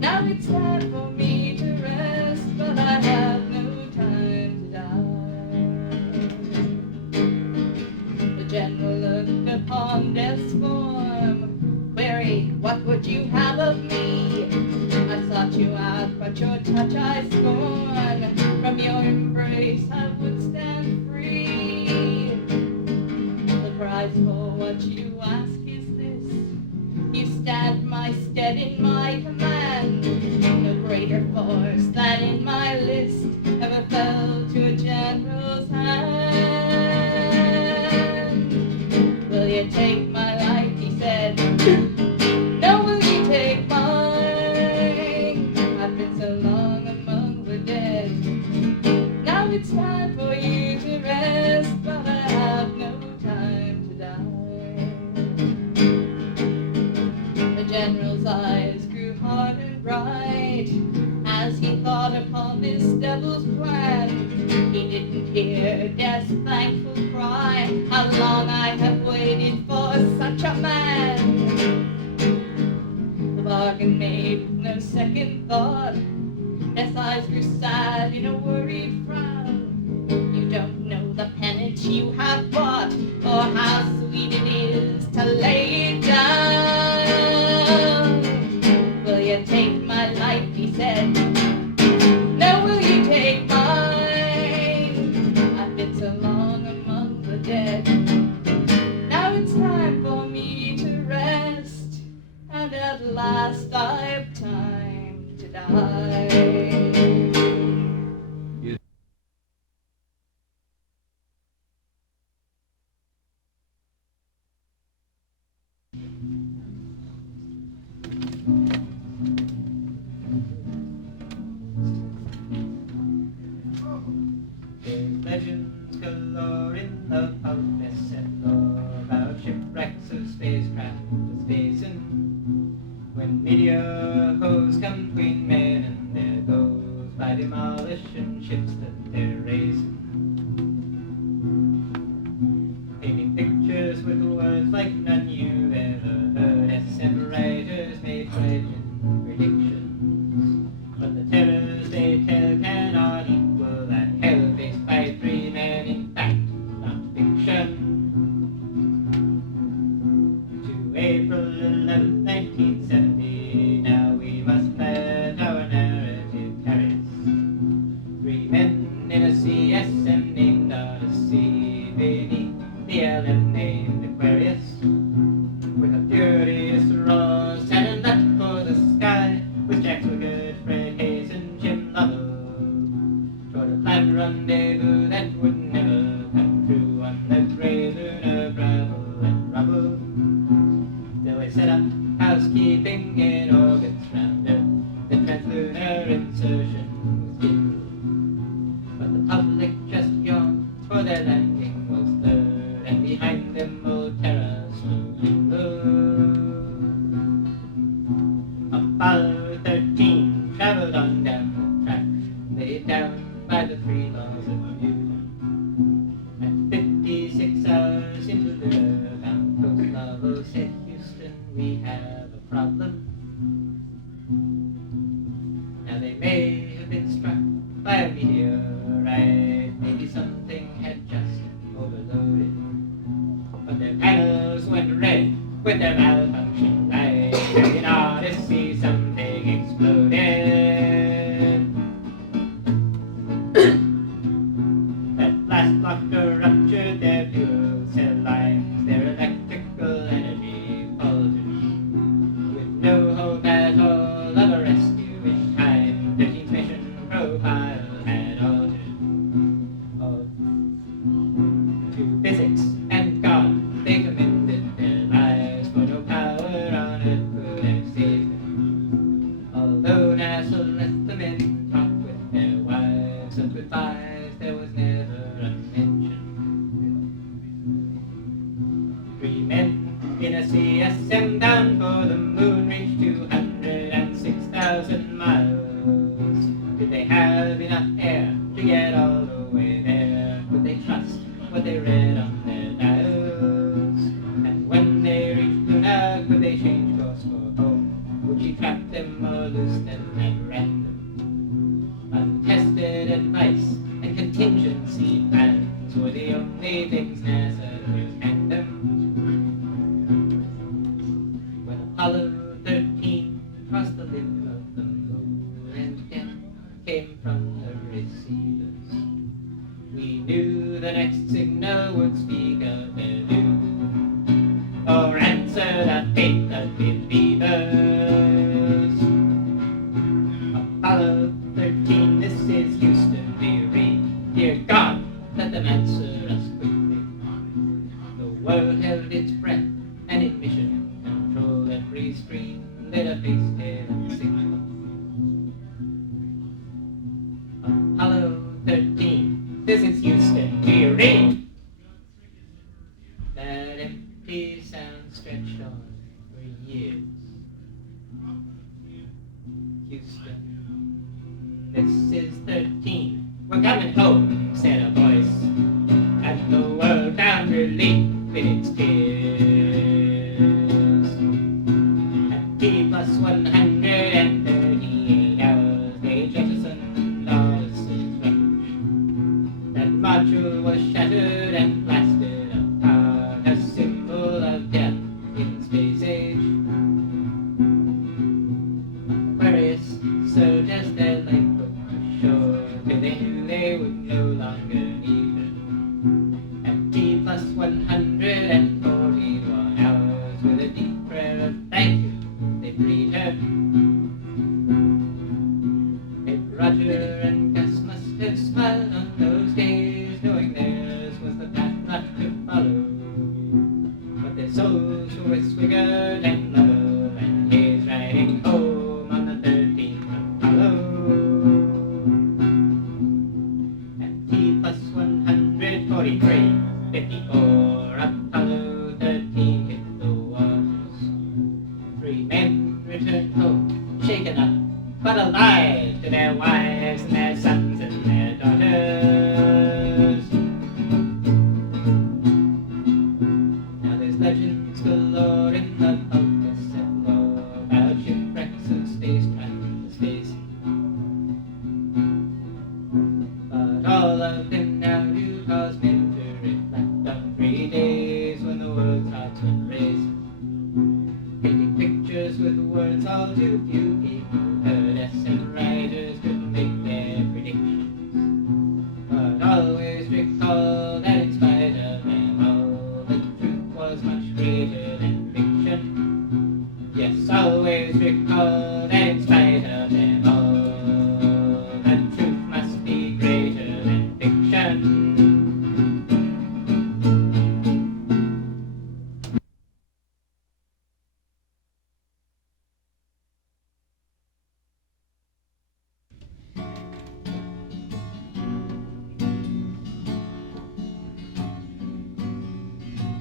Now it's time for me to rest, but I have no time to die. The general looked upon death's form, queried, what would you have of me? I sought you out, but your touch I scorn. From your embrace I would stand free. The price for what you ask is this: you stand my stead in my command. No greater force than in my list ever fell to a general's hand. Will you take my life, he said. No, will you take mine? I've been so long among the dead. Now it's time for you to rest, but I have no time to die. The general's eyes grew hard and bright as he thought upon this devil's plan. He didn't hear death's thankful cry. How long I have waited for such a man. The bargain made with no second thought. Death's eyes grew sad in a worried frown. You don't know the penance you have bought, or how sweet it is to lay it down. Will you take my he said, now will you take mine? I've been so long among the dead. Now it's time for me to rest, and at last I've time to die. There's legends galore in the pulp cassette lore about shipwrecks of spacecraft to space, and when meteors come between men, and there goes by demolition ships that they're racing, painting pictures with words like none you've ever heard. SM writers made frightening predictions, but the terrors they tell cannot equal that hell faced by 3 men, in fact, not fiction. To April 11th, 1970, now we must let our narrative carry us. 3 men in a CSM named Odyssey, beneath the LM named Aquarius, with a furious roar, standing left for the sky, with Jack Swigert, Fred Hayes, and Jim Lovell, toward a planned rendezvous that would never come true on the gray lunar gravel and rubble. Still they set up housekeeping in orbits round Earth. The translunar insertion was kindled, but the public just yawned, for their landing was third, and behind them old Terra slowly moved. Apollo 13 traveled on down the track, laid down by the 3 laws of Newton. At 56 hours into the bound coast, Lovell said, Houston, we have a problem. Now they may have been struck by a meteorite, maybe something had just overloaded, but their panels went red with their malfunction light, and in Odyssey something exploded. That blast blocked or ruptured their fuel cell lines, their electrical energy faltered, with no hope at all of a rescue in time. 13's mission profile had altered. To physics and God they commended their lives, for no power on earth could have saved them. Although NASA let the men talk with their wives, of goodbyes there was never a mention. 3 men in a CSM down for the moon reached 206,000 miles. Did they have enough air to get all the way there? Could they trust what they read on their dials? And when they reached Luna, could they change course for home? Would she trap them or loose them at random? Untested advice and contingency plans were the only things NASA could hand them. When Apollo 13 crossed the limb of the moon and death came from the receivers, we knew the next signal would speak of their doom, or answer the fate of believers. Apollo 13, this is Houston, we read. Dear God, let them answer us quickly. The world held its breath, and in mission control every screen lit a face, tail, and signal. Apollo 13, this is Houston, we read. That empty sound stretched on for years. Houston, this is 13, we're coming home, said a voice, and the world found relief in its tears. At T plus 138 hours, they jettisoned Odyssey's wreckage. That module was shattered and blasted apart, a symbol of death in space age. Aquarius So just as they put ashore, till they knew they would no longer need her. At T plus 141 hours, with a deep prayer of thank you, they freed her. Roger and Gus must have smiled on those days, knowing theirs was the path not to follow. But their souls were Swigert and Lovell, and he's riding home on the 13th Apollo. At T plus 143, 54, Apollo 13 hit the waters. 3 men returned home, shaken up, but alive, to their wives and their sons and their daughters. Now there's legends galore in the Filk cassette lore about shipwrecks of spacecraft in space. But all of them now do cause men to reflect on 3 days when the world's hearts would race. Painting pictures with words all too few people heard us, and writers couldn't make their predictions. But always recall that in spite of them all, the truth was much greater than fiction. Yes, always recall that in spite of them all, the truth must be greater than fiction.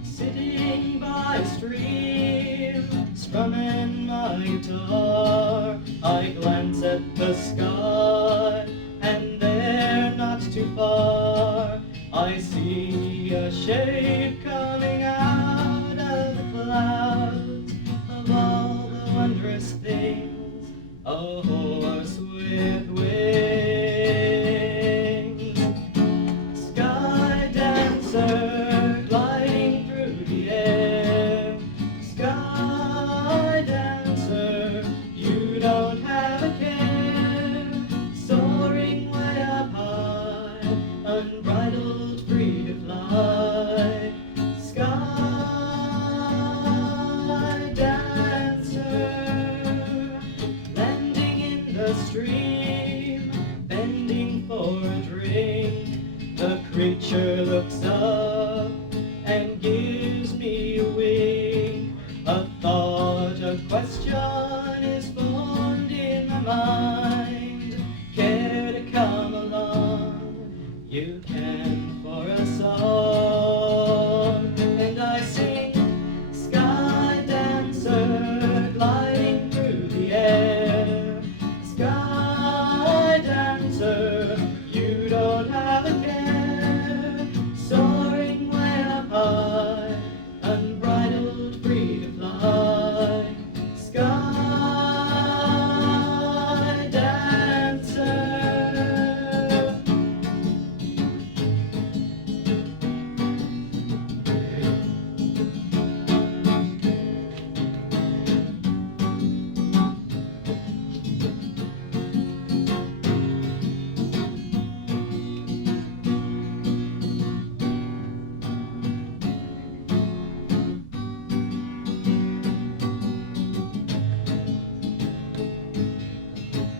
Sitting by a stream, strumming my guitar, I glance at the sky, and there, not too far, I see a shape coming out of the clouds. Of all the wondrous things, a horse with wings, sky dancer gliding through the air. Sky dancer, you don't have a care, soaring way up high, unbridled, free to fly. Sky dancer, landing in the stream, bending for a drink. The creature looks up and gives me a wink. A thought, a question is formed in my mind. Care to come along? You can for a song. And I sing, sky dancer, gliding through the air. Sky dancer, you don't have a care, soaring way up high, unbridled, free to fly. Sky dancer.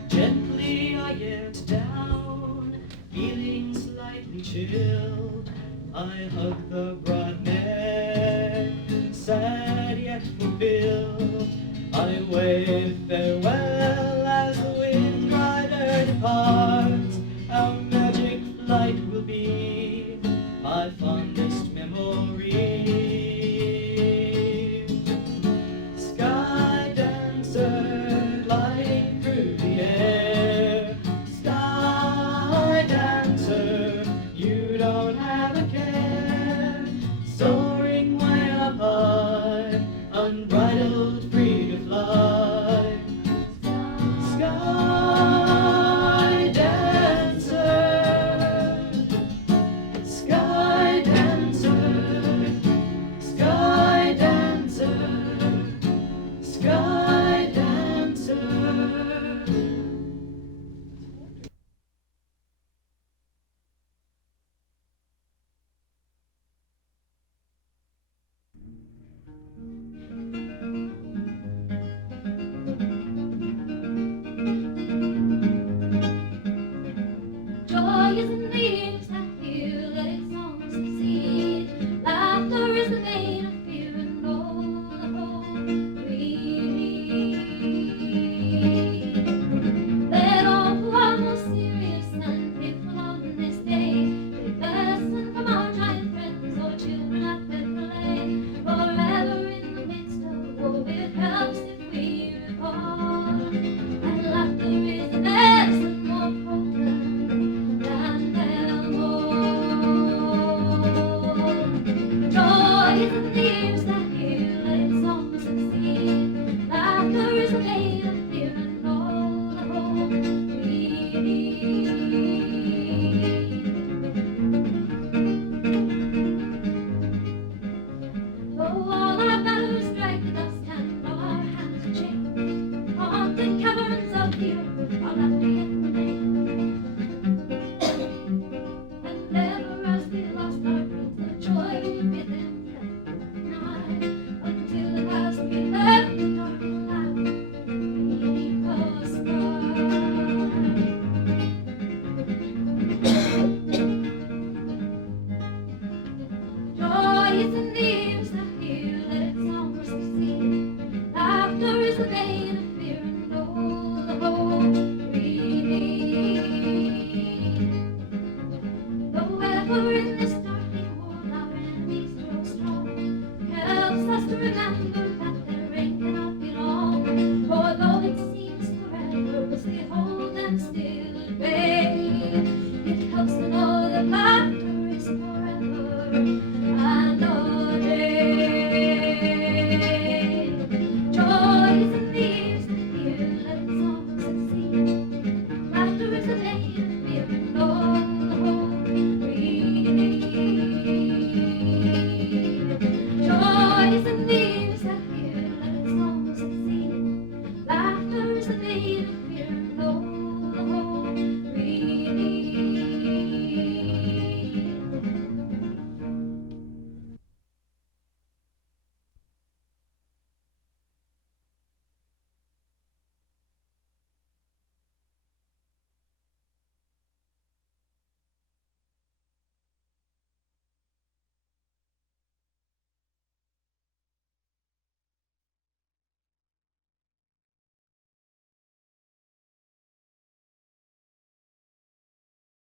Gently I get down, feeling slightly chilled. I hug the broad neck, sad yet fulfilled. I wave farewell as the wind rider departs. Our magic flight will be my fondest memory. Sky dancer, gliding through the air. Sky dancer, you don't have a care, after yesterday. And never as we lost our dreams, the joy within night, until at last we left the dark cloud beneath the sky. Joy is in the ears that hear, let its song succeed. Laughter is the vein of fear, and all the hope we need. Though ever in this darkening world our enemies grow strong, helps us to remember that their reign cannot be long. For though it seems forever, as we hold them still at bay, it helps to know